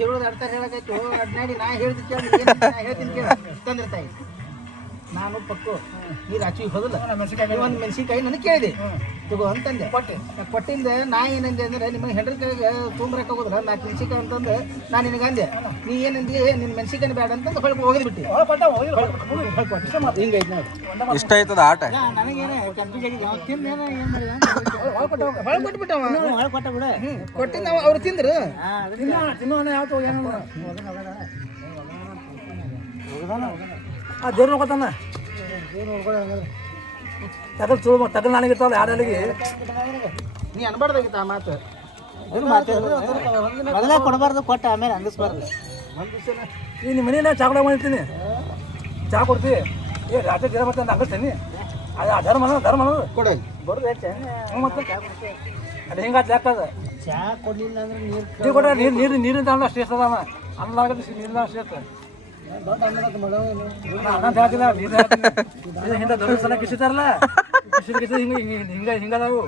ಹೇಳೋದು ಅರ್ಥ ಹೇಳಕಾಯ್ತು ಅಡ್ನಾಡಿ ನಾ ಹೇಳ್ದು ಕೇಳಿ ಹೇಳ್ತೀನಿ ಕೇಳ. ತಂದ್ರೆ ತಾಯಿ ನಾನು ಪಕ್ಕು. ನೀರು ರಾಚಿ ಹೋಗಲ್ಲ. ಒಂದು ಮೆಣಸಿನ್ಕಾಯಿ ನನಗೆ ಕೇಳಿದೆ. ತಗೋ ಅಂತಂದೆ. ಕೊಟ್ಟೆ. ಕೊಟ್ಟಿಂದ ನಾ ಏನಂದೆ ಅಂದ್ರೆ ನಿಮಗೆ ಹೆಂಡ್ರ ಕೈಗೆ ತೊಗೊಂಬರಕ್ಕೆ ಹೋಗುದ್ರ ನಾ ಮೆಣಸಿನ್ಕಾಯಿ ಅಂತಂದು ನಾ ನಿನಗೆ ಅಂದೆ ನೀ ಏನಂದಿ ನಿನ್ನ ಮೆಣಸಿನ್ಕಾಯಿ ಬೇಡ ಅಂತಂದು ಹೊಳಗೆ ಹೋಗಿದ್ ಬಿಟ್ಟು ಒಳ ಕೊಟ್ಟ. ಹೋಗಿಲ್ಲ ಹಿಂಗೈತೆ ನೋಡಿ. ಇಷ್ಟ ಆಯ್ತದ ಆಟ? ನನಗೇನೆ ಕನ್ಫ್ಯೂಸ್ ಆಗಿದೆ ಅವ್ನು ಏನೋ ಮಾಡಿದ ಬಿಡ. ಕೊಟ್ಟಿಂದ ಅವ ಅವ್ರು ತಿಂದ್ರು. ತಿನ್ನೋ ತಿನ್ನೋಣ ಯಾವತ್ತು ಏನು ಆ ದೇವ್ರ ನೋಡ್ಕೊತಾನ ತಗಲ್ ಚೂ ತಗಲ್ ನನಗೆ ಇರ್ತಾವಲ್ಲ ಯಾರಿಗೆ? ನೀ ಅನ್ಬಾರ್ದಾಗಿತ್ತು ಆ ಮಾತು? ಮೊದಲೇ ಕೊಡಬಾರ್ದು ಕೊಟ್ಟ ಆಮೇಲೆ ಅಂದಿಸ್ಬಾರ್ದು. ಈ ನಿಮ್ಮ ಮನೇನ ಚಾ ಕೊಡೋ ಮಾಡಿರ್ತೀನಿ ಚಾ ಕೊಡ್ತೀವಿ ಏ ರಾತ್ರಿ ದಿನ ಮತ್ತೆ ಅಂಗಿಸ್ತೀನಿ ಅದು ಧರ್ಮ ಧರ್ಮ ಕೊಡಲಿ ಬರೋದು ಮತ್ತೆ. ಅದು ಹಿಂಗಾತ್ ಲೆಕ್ಕ ಅದು? ಚಾ ಕೊಡ್ಲಿಲ್ಲ ಅಂದ್ರೆ ನೀರು ನೀರು ನೀರಿನ ನೀರು ನೀರು ನೀರಿಂದ ಅನ್ನ ಅಷ್ಟು ಇರ್ತದ ಅವ ನೀರಿಂದ ಹಿಂದೆ ದೊಡ್ಡ ಸಲ ಕಿಸಿತಾರಲ್ಲ ಕಿಸಿದ ಕಿಸಿದ ಹಿಂಗೆ ಹಿಂಗೆ ಹಿಂಗೆ ಹಿಂಗದಾವು